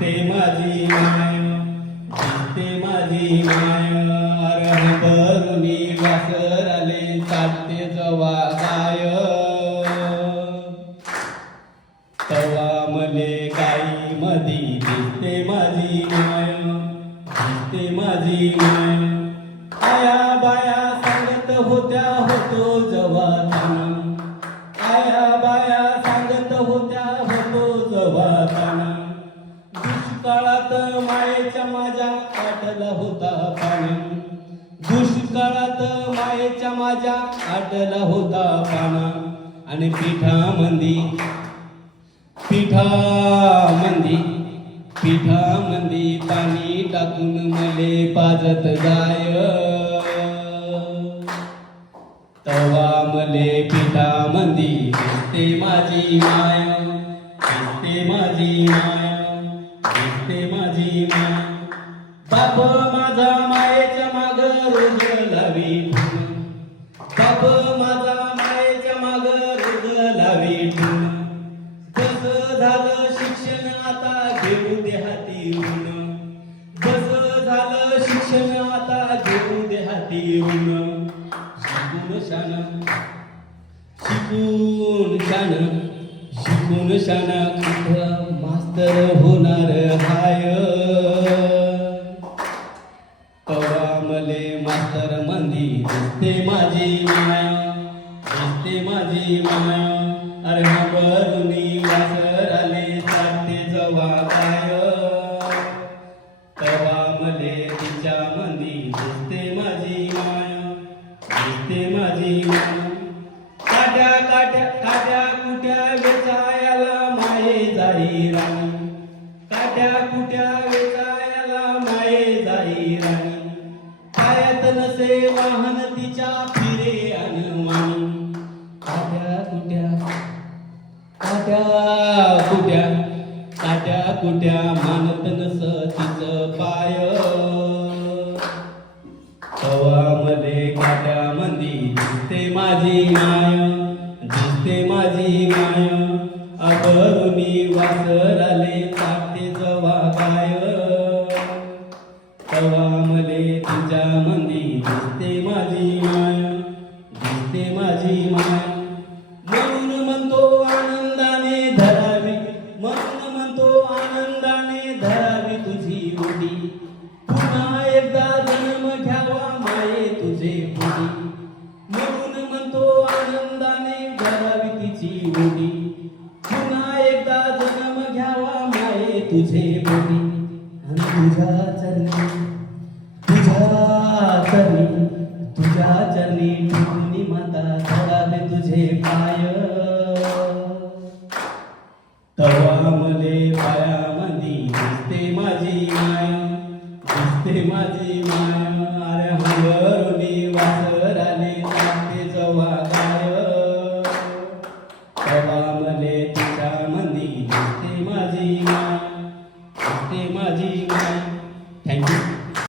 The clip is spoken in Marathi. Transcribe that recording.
दिसते माझी माय दिसते माझी माय. तवा मले काही मधी दिसते माझी माय दिसते माझी माय. आया बाया सांगत होत्या होतो जवाताना. आया बाया सांगत होत्या होतो जवाताना. दुष्काळात मायेच्या माझ्या आटला होता पाणी. दुष्काळात मायेच्या माझ्या आटला होता पाना आणि पिठामंदी पिठा मंदी पिठा मंदी पाणी टाकून मले पाजत जाय. तवा मले पिठा मंदी दिसते माझी माय दिसते माझी माय दिसते माझी माय. बाप माझा मायेच्या माग रोज लावी. बाप झालं आता घेऊ दे हाती ऊन शिकून शान शिकून शान शिकून शान कुठं मास्तर होणार हाय? तवा मले मास्तर मंदी दिसते माझी माया. दिसते माझी माया. माझी काट्या काट्या काट्या कुट्या वेचायला माये जाई राणी काट्या कुट्या वेचायला माये जाई राणी पायात नसे वाहन तिच्या फिरे अनुमानी काट्या कुट्या काट्या कुट्या काट्या कुट्या मानत नस तिचं पाय? हवामध्ये काट्या दिसते माय जवा काय तवा मले तुझ्या मंदी दिसते माझी माय दिसते माझी माय. म्हणून म्हणतो आनंदाने धरावी म्हणून म्हणतो आनंदाने धरावी तुझी उडी पुन्हा एकदा जन्म घ्यावा माये तुझे तुझे बोली आणि तुझ्या चरणी तुझ्या चरणी तुझ्या चरणी ठेवली माता धरावे तुझे पाय. तवा मले दिसते माझी माया दिसते माझी माया. अरे हंगरुनी वासर आले जाते जवा काय तवा मले तुझ्या मंदिर